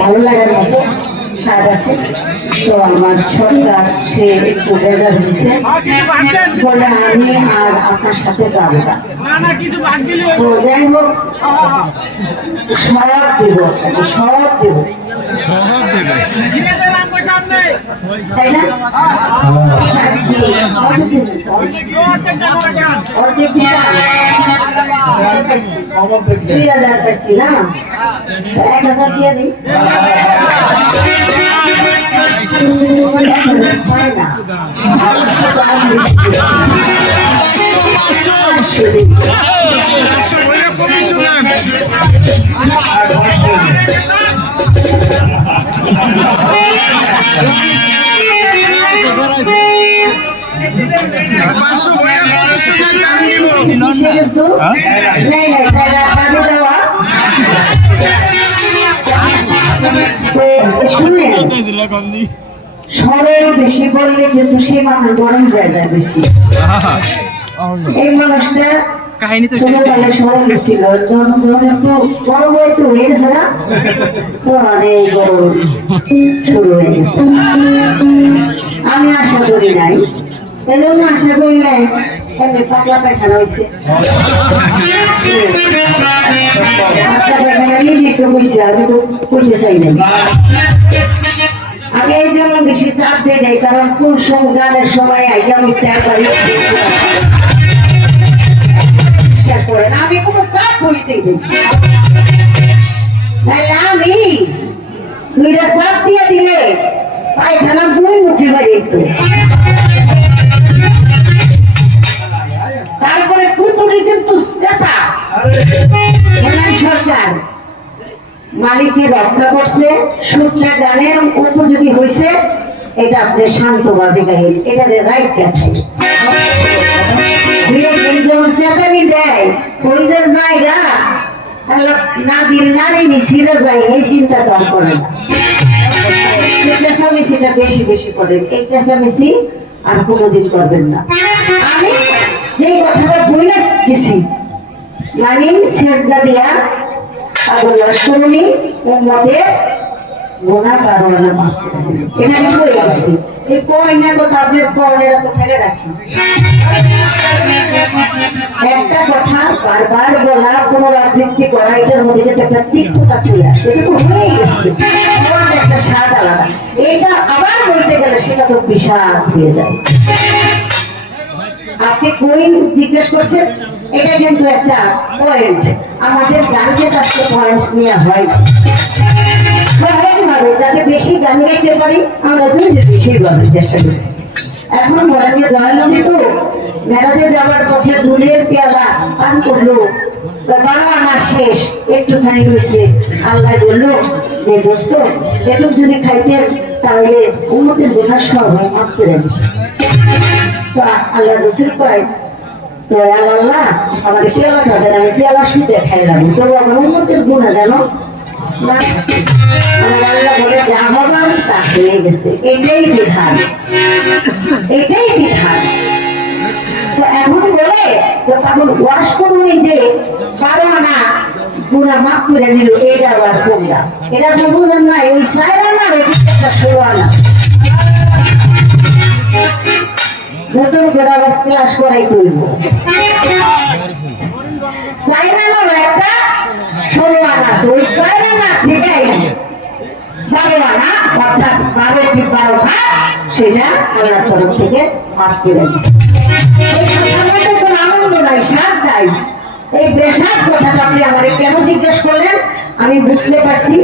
ভালো লাগার মতো স্বাদ আছে। তো আমার সরকার সে একটু বেজার হয়েছে বলে আমি আর আপনার সাথে গাবো না। তো যাই হোক সব দেব, সব দেব, তাই না? অর্ধেক 2000 পাইছি না, 1000 দিয়ে দিই। সরল বেশি বললে কিন্তু সে মানুষ গরম জায়গায় বেশি। এই মানুষটা ছোটবেলা সরল ছিল, যখন একটু বড় বয়স হয়ে গেছে না, তো অনেক গরম শুরু হয়ে গেছে। আমি আশা করি নাই, এজন্য আশা করি নাই এমনি পাতলা পায়খানা হয়েছে। নিজে তো কইছে, আমি তো কইতে চাই নাই। আমি এই জন্য বেশি চাপ দিই নাই, কারণ কোন গানের সময় আইয়া মিথ্যা একবারই বিশ্বাস করে না। আমি কোনো চাপ বইতে দিই, তাহলে আমি 2টা চাপ দিয়ে দিলে পায়খানা 2 মুখে বাড়িত। তারপরে কুতুরি কিন্তু চেতা সরকার মালিককে রক্ষা করছে, সুরটা গানের উপযোগী হয়েছে, এটা আপনি শান্তভাবে গাইন, এটা রাইট গাই। চেতানি দেয় ওই যে জায়গা নাবির নারী মিছিলে যায়, এই চিন্তা তো আর করে না। চেঁচামেচিটা বেশি বেশি করেন, এই চেঁচামেচি আর কোনোদিন করবেন না। আমি যে কথাটা বলে গেছি, মানে সেজদা দিয়া একটা কথা বারবার বলা, পুনরাবৃত্তি করা, এটার মধ্যে একটা তিক্ততা চলে আসে। এটা তো হয়ে গেছে, একটা স্বাদ আলাদা। এটা আবার বলতে গেলে সেটা তো বিষাদ হয়ে যায়। আপনি কই জিজ্ঞেস করছেন, এটা কিন্তু একটা পয়েন্ট। আমাদের গানকে আসলে পয়েন্টস নিয়ে হয় না, স্বাভাবিকভাবে যাতে বেশি গান গাইতে পারি আমরা বেশি বলার চেষ্টা করছি। এখন বলা যে দয়ালম্বী তো মেরাজে যাওয়ার পথে দুধের পেয়ালা পান করলো, 12 আনা শেষ, একটুখানি রয়েছে। আল্লাহ বললো যে দোস্ত একটু যদি খাইতেন তাহলে উন্নতির গুণার সব মাফ করে দিত। তো আল্লাহ রসুল কয় আল্লাহ আমার পেয়ালাটা দেন, আমি পেয়ালা শুতে খাইলাম, তবু আমার উন্নতির গুণা জানো না। আল্লাহ বলে যা হবার তা হয়ে গেছে, এটাই বিধান, এটাই বিধান। তো এখন বলে তো তখন ওয়াশ করুন যে পারো না গুণা মাফ করে নিল, এটা আবার কোনটা, এটা তো বুঝেন না। ওই 4 আনা আর একটা 16 আনা নতুন করে আবার ক্লাস করাই তৈরি। 4 আনার একটা 16 আনা আছে, ওই 4 আনা থেকে 12 আনা, অর্থাৎ 12টি 12 ভাগ, সেটা আল্লাহর তরফ থেকে মাফ করে দিচ্ছে। কোনো আনন্দ নাই, স্বাদ নাই। এই বেসাদ কথাটা আপনি আমাকে কেন জিজ্ঞেস করলেন আমি বুঝতে পারছি,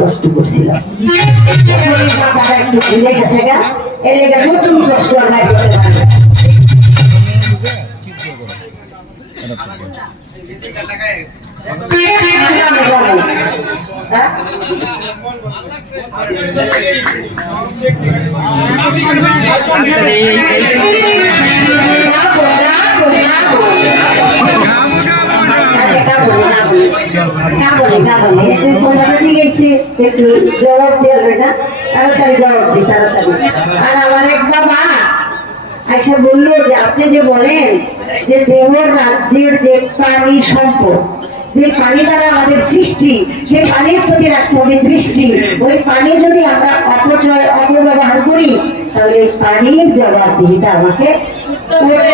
কষ্ট করছিলাম। একটু ভুলে গেছে গা, এই লেগে নতুন প্রশ্ন আর একটু জবাব দেওয়া না, তাড়াতাড়ি জবাব দিই তাড়াতাড়ি। আর আমার এক বাবা আইসা বললো যে আপনি যে বলেন যে দেহ রাজ্যের যে প্রাণী সম্পদ, যে পানি দ্বারা আমাদের সৃষ্টি, সেই পানির প্রতি রাখতে হবে দৃষ্টি। ওই পানি যদি আমরা অপব্যবহার করি তাহলে এই পানির জবাবদিহিতা আমাকে করতে হবে।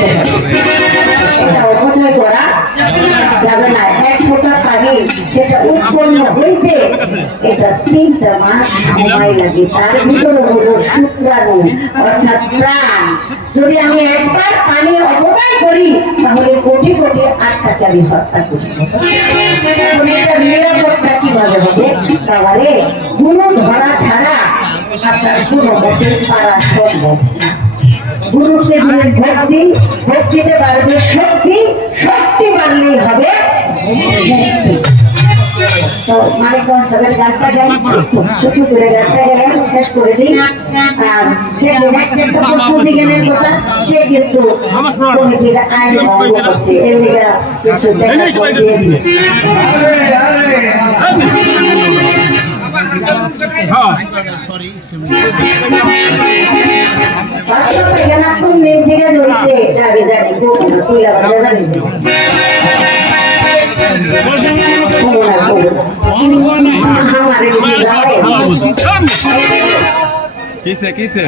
এটা অপচয় করা যাবে না। এক ফোঁটা পানি যেটা উৎপন্ন হইতে এটা 3টা মাস সময় লাগে। তার ভিতরে হলো শুক্রাণু অর্থাৎ প্রাণ। যদি আমি একবার পানি অপচয় করি তাহলে কোটি কোটি আত্মাকে আমি হত্যা করি। এটা নিরাপত্তা কিভাবে হবে? তাহলে গুরু ধরা ছাড়া আপনার কোনো মতে পারা সম্ভব। গুরুকে দিলেন ভক্তি, ভক্তিতে বাড়বে শক্তি, শক্তি বাড়লেই হবে মুক্তি। তো মানিকগঞ্জ সবের গানটা গাই, ছোট করে গানটা গাই শেষ করে দিই। আর একটা প্রশ্ন জিজ্ঞানের কথা, সে কিন্তু কমিটির আইন ভঙ্গ করছে, এর লিগা কিছু দেখা দিয়ে দিই। किसे किसे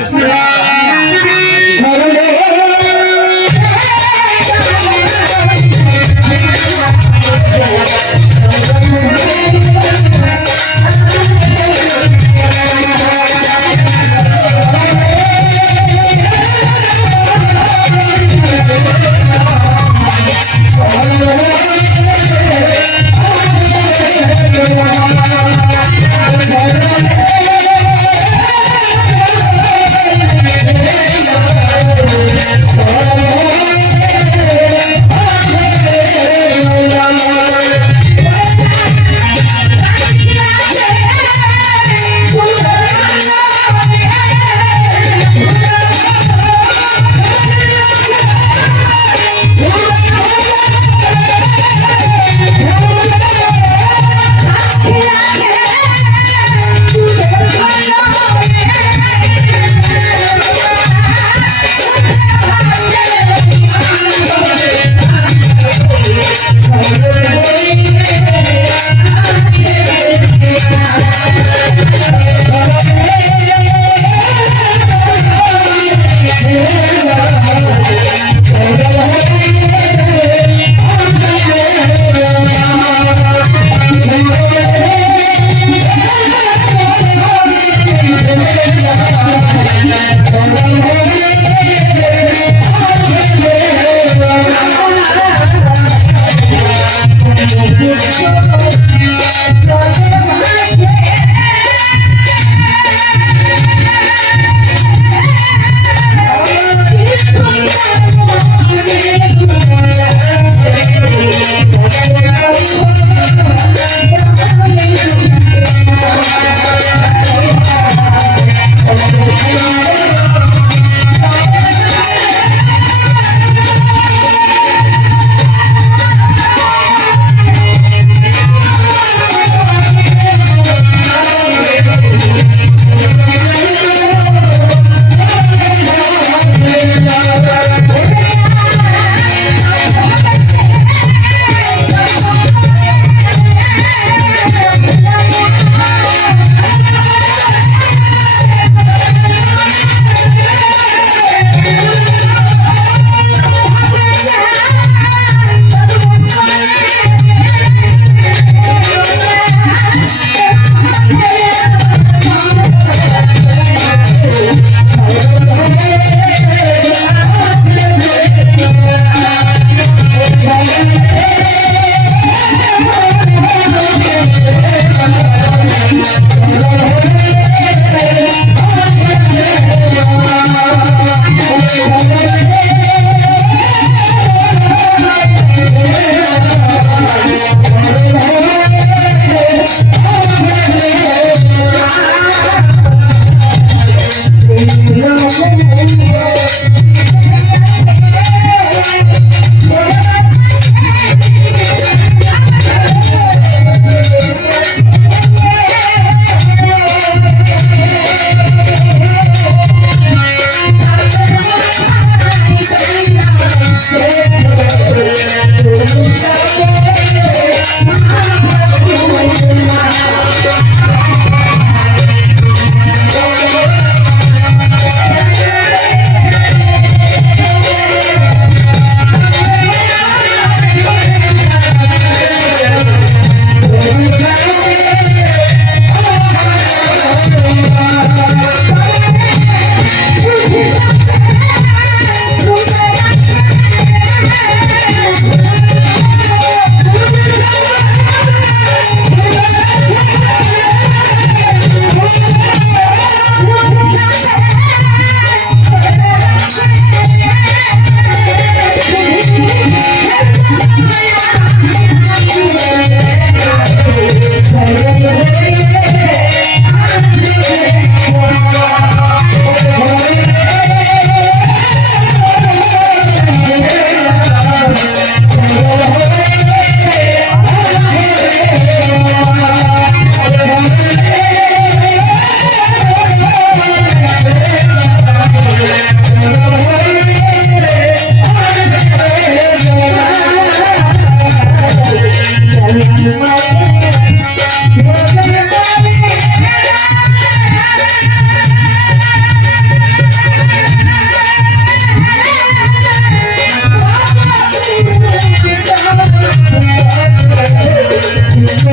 Thank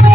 you.